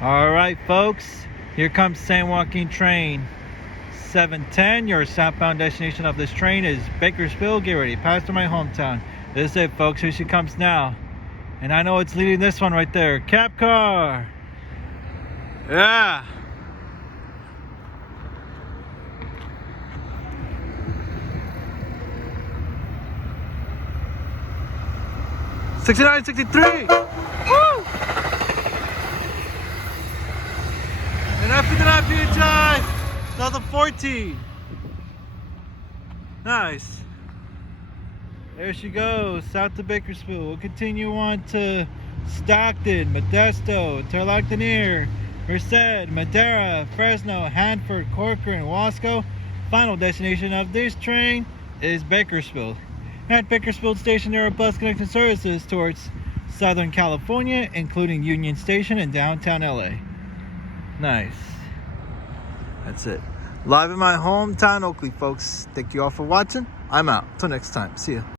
All right, folks, here comes San Joaquin train 710. Your southbound destination of this train is Bakersfield. Get ready, pass through my hometown. This is it, folks. Here she comes now. And I know it's leading this one right there. Cabcar. Yeah. $69.63. Woo! And after that, PHI, another 14. Nice. There she goes, south to Bakersfield. We'll continue on to Stockton, Modesto, Interlochen, Merced, Madera, Fresno, Hanford, Corcoran, Wasco. Final destination of this train is Bakersfield. At Bakersfield Station, there are bus connecting services towards Southern California, including Union Station and downtown LA. Nice. That's it. Live in my hometown, Oakley, folks. Thank you all for watching. I'm out. Till next time. See ya.